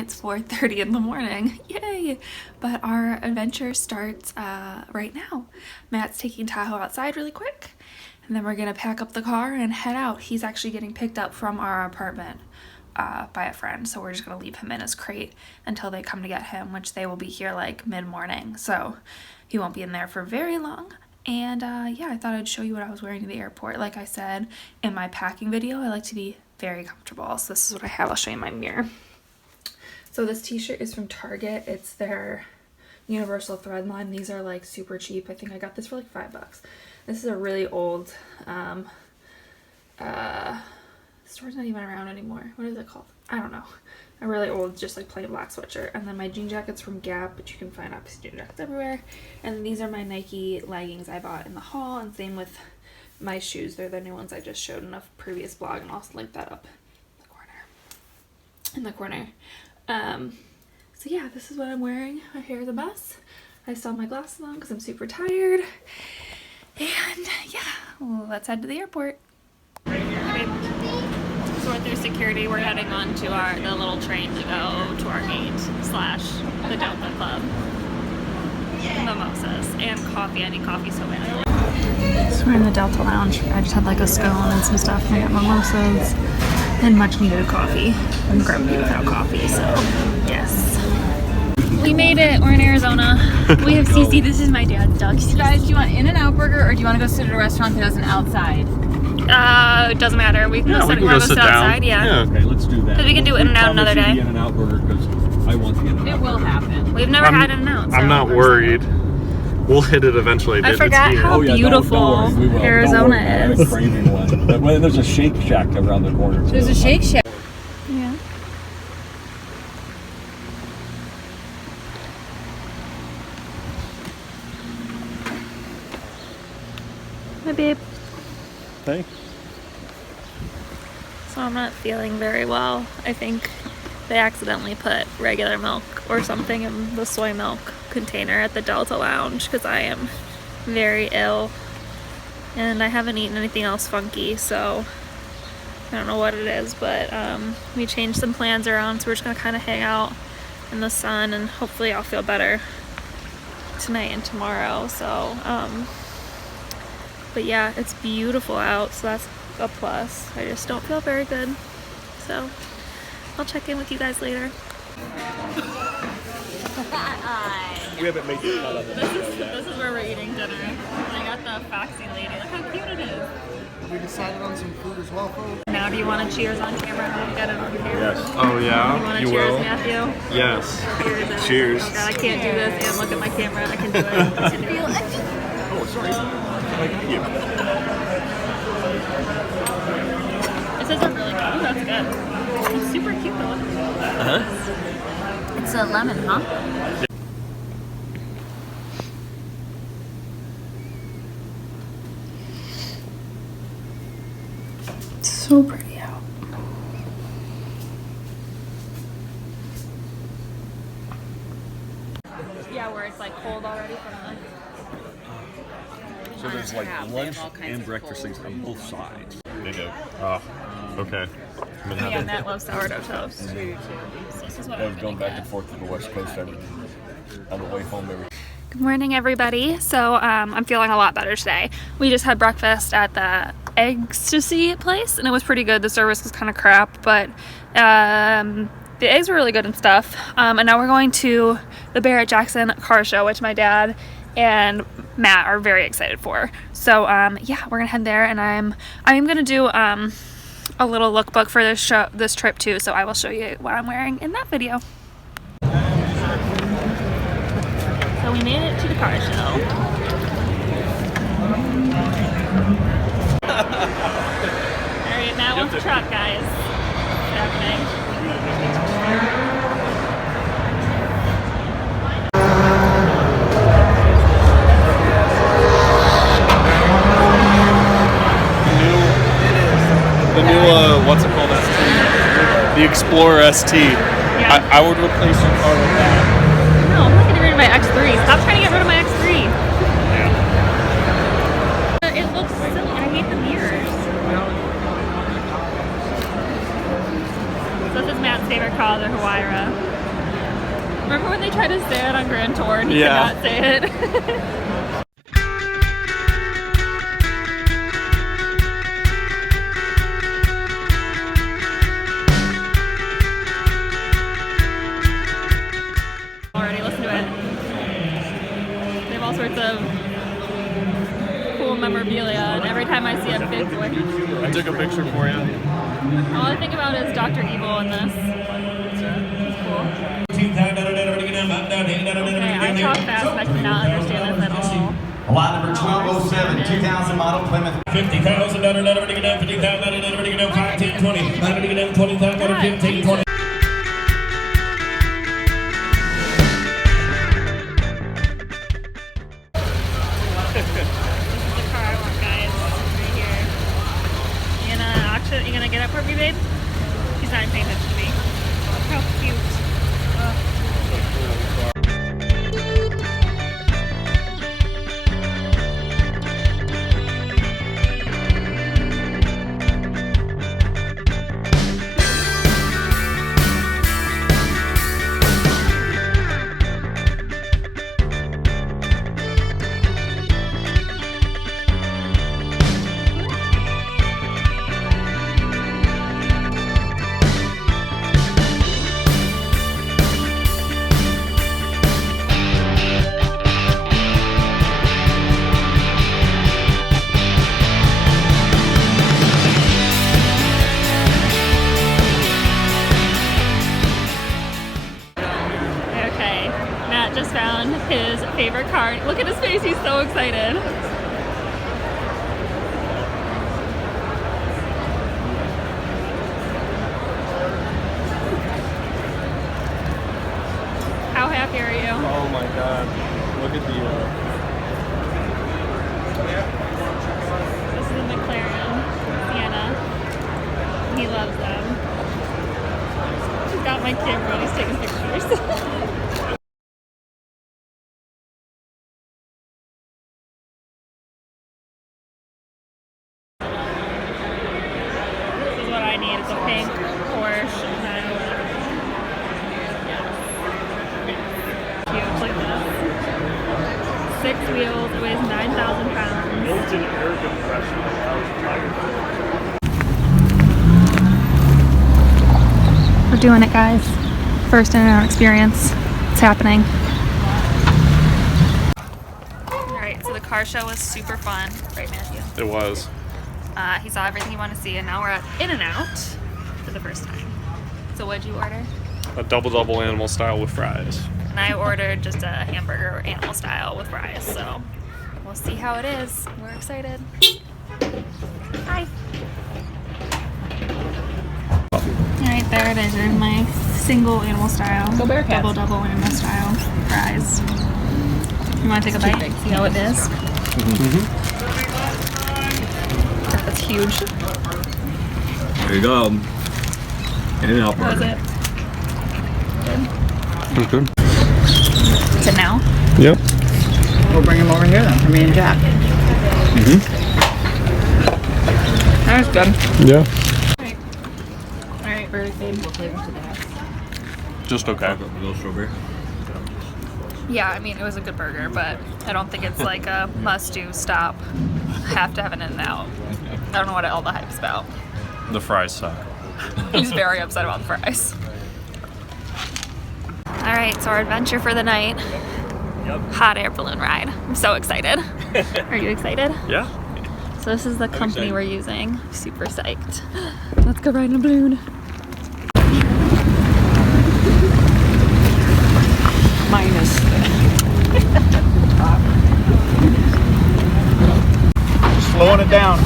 It's 4:30 in the morning. Yay! But our adventure starts right now. Matt's taking Tahoe outside really quick, and then we're gonna pack up the car and head out. He's actually getting picked up from our apartment by a friend, so we're just gonna leave him in his crate until they come to get him, which they will be here like mid-morning, so he won't be in there for very long. And yeah, I thought I'd show you what I was wearing to the airport. Like I said in my packing video, I like to be very comfortable, so this is what I have. I'll show you my mirror. So this t-shirt is from Target. It's their universal thread line. These are like super cheap. I think I got this for like $5. This is a really old store's not even around anymore. What is it called? I don't know. A really old, just like plain black sweatshirt. And then my jean jacket's from Gap, but you can find obviously jean jackets everywhere. And these are my Nike leggings I bought in the haul, and same with my shoes. They're the new ones I just showed in a previous blog, and I'll also link that up in the corner. So yeah, this is what I'm wearing. My hair is a mess. I still have my glasses on because I'm super tired. And yeah, let's head to the airport. So we're through security. We're heading on to the little train to go to our gate / the Delta Club. Mimosas and coffee. I need coffee so bad. So we're in the Delta Lounge. I just had like a scone and some stuff, and I got mimosas and much needed coffee. I'm grumpy without coffee, so yes. We made it. We're in Arizona. We have Cece. This is my dad's dog. You guys, do you want In-N-Out Burger or do you want to go sit at a restaurant that has an outside? It doesn't matter. We can go sit outside. Yeah. Okay, let's do that. Because we can do In-N-Out another day. In-N-Out Burger because I want the In-N-Out. It will happen. We've never had In-N-Out. So I'm not worried. We'll hit it eventually. I forgot how beautiful Arizona is. I'm craving one. But there's a Shake Shack around the corner too. There's a Shake Shack. Yeah. Hi, babe. Hey. So I'm not feeling very well. I think they accidentally put regular milk or something in the soy milk container at the Delta Lounge because I am very ill and I haven't eaten anything else funky, so I don't know what it is, but we changed some plans around, so we're just gonna kind of hang out in the sun and hopefully I'll feel better tonight and tomorrow. So but yeah, it's beautiful out, so that's a plus. I just don't feel very good, so I'll check in with you guys later. We haven't made it out of it. This is where we're eating dinner. I got the foxy lady. Look how cute it is. We decided on some food as well, folks. Now, do you want to cheers on camera? We'll get it on camera. Yes. Oh yeah. You want to you cheers, will. Matthew? Yes. Cheers. Oh God, I can't do this and look at my camera. I can do it. Oh, sorry. Thank you. This isn't really good. Oh, that's good. It's super cute though. It's a lemon, huh? So pretty out. Yeah, where it's like cold already from the... So there's like lunch and breakfast things on both sides. They do. Oh, okay. Yeah, Matt loves sourdough toast. So this is what I was going back and forth to the West Coast on the way home every. Good morning, everybody. So I'm feeling a lot better today. We just had breakfast at the Ecstasy place, and it was pretty good. The service was kind of crap, but the eggs were really good and stuff. And now we're going to the Barrett-Jackson Car show, which my dad and Matt are very excited for. So yeah, we're gonna head there, and I'm gonna do a little lookbook for this trip too. So I will show you what I'm wearing in that video. So we made it to the car show. Alright, Matt wants a truck, guys. What's happening? The new, what's it called, ST? The Explorer ST. Yeah. I would replace your car with that. No, I'm not getting rid of my X3. Stop trying to get rid of my X3. Yeah. It looks silly. I hate the mirrors. So this is Matt's favorite car, the Huayra. to say it on Grand Tour and he Yeah. could not say it. Already, listen to it. They have all sorts of cool memorabilia, and every time I see a big boy, I took a picture for you. all I think about is Dr. Evil in this. He's cool. Okay, I talk fast, but I cannot understand this at all. Lot number 1207, 2000 model Plymouth. $50,000, $50,000, $50,000, 5, 10, 20, $20,000, $15, 20. You gonna get up for me, babe? He's not paying attention to me. Look how cute. Just found his favorite car. Look at his face, he's so excited. How happy are you? Oh my god. Look at the This is a McLaren Sienna. He loves them. He's got my camera and he's taking pictures. It's a pink Porsche, and then cute, look at this. 6 wheels, it weighs 9,000 pounds. built-in air compression allows tire. We're doing it, guys. First in and out experience. It's happening. Alright, so the car show was super fun. Right, Matthew? It was. He saw everything he wanted to see, and now we're at In-N-Out for the first time. So what'd you order? A double animal style with fries. And I ordered just a hamburger animal style with fries, so we'll see how it is. We're excited. Hi. Alright, there it is. There's my single animal style. Go Bearcats. Double animal style fries. You want to take a bite? See how it is? That's huge. There you go. In-N-Out How is burger. it? Good. Is it now? Yep. We'll bring him over here then, for me and Jack. That was good. Yeah. Alright, very good. Just okay. No strawberry. Yeah, I mean, it was a good burger, but I don't think it's like a must-do stop. Have to have an In-N-Out. I don't know what all the hype's about. The fries suck. He's very upset about the fries. Alright, so our adventure for the night. Hot air balloon ride. I'm so excited. Are you excited? Yeah. So this is the company we're using. Super psyched. Let's go ride in a balloon. Minus. Slowing it down.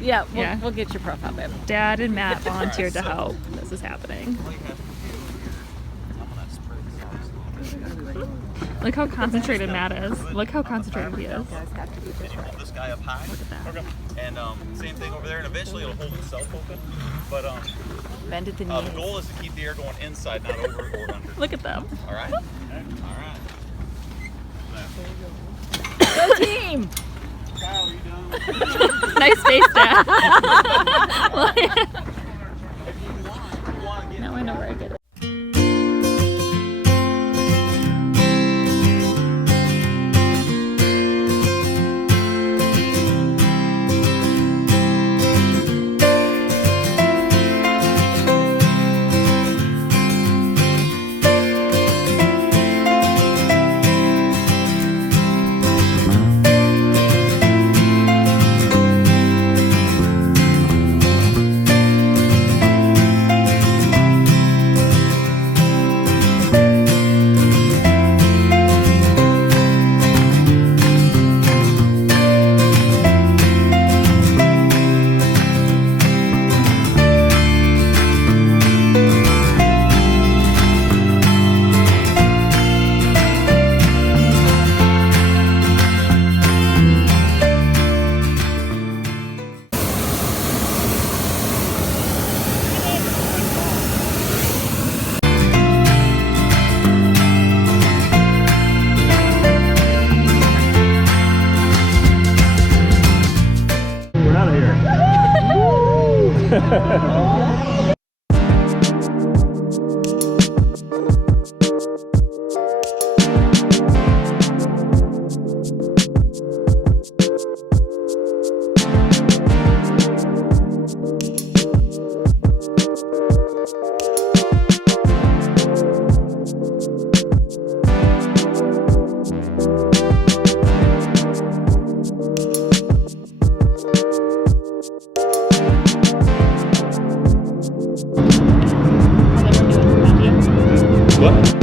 Yeah, Yeah. we'll get your profile, babe. Dad and Matt volunteered to help. This is happening. Look how concentrated Matt is. Look how concentrated he is. Hold this guy up high. And same thing over there, and eventually it'll hold itself open. But Bend at the the knees. goal is to keep the air going inside, not over or under. Look at them. All right? All right. Go team! Nice face, Dad. What?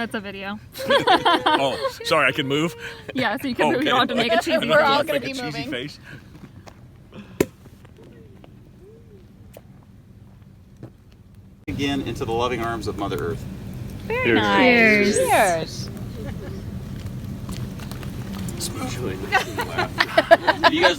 That's a video. Oh, sorry, I can move. Yeah, so you can move. You don't have to make a cheesy We're all face. gonna Make be a cheesy moving. face. Again into the loving arms of Mother Earth. Very nice. Cheers. Cheers. You guys